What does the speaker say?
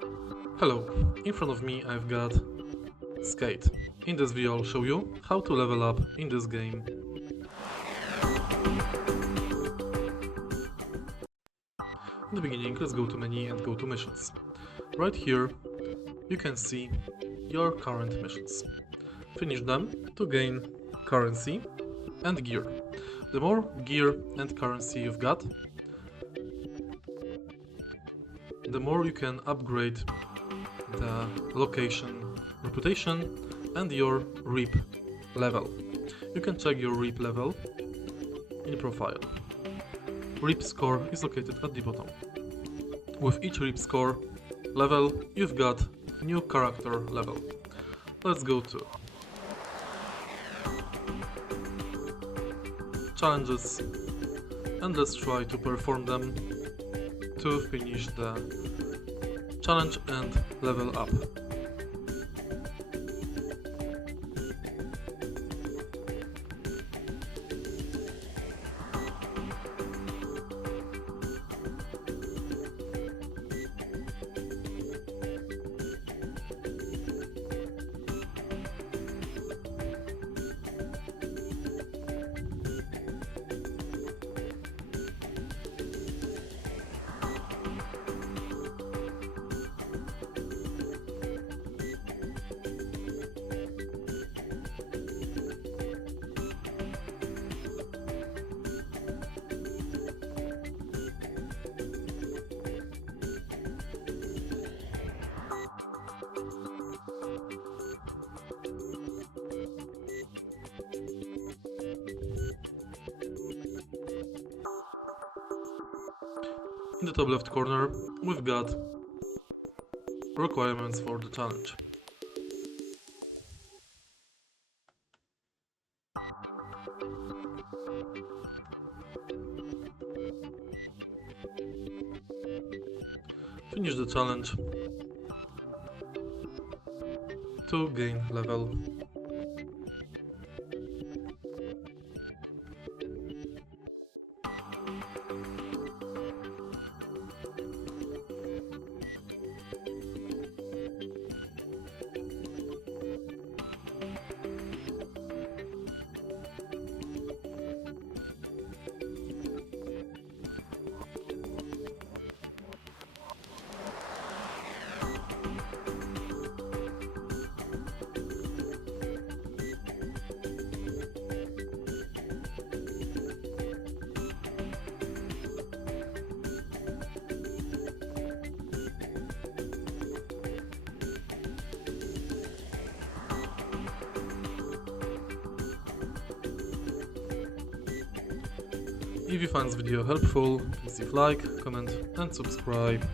Hello, in front of me I've got Skate. In this video I'll show you how to level up in this game. In the beginning, let's go to menu and go to missions. Right here you can see your current missions. Finish them to gain currency and gear. The more gear and currency you've got, the more you can upgrade the location, reputation and your reap level. You can check your reap level in profile. Reap score is located at the bottom. With each reap score level, you've got new character level. Let's go to challenges and let's try to perform them to finish the challenge and level up. In the top left corner, we've got requirements for the challenge. Finish the challenge to gain level. If you find this video helpful, please leave like, comment and subscribe.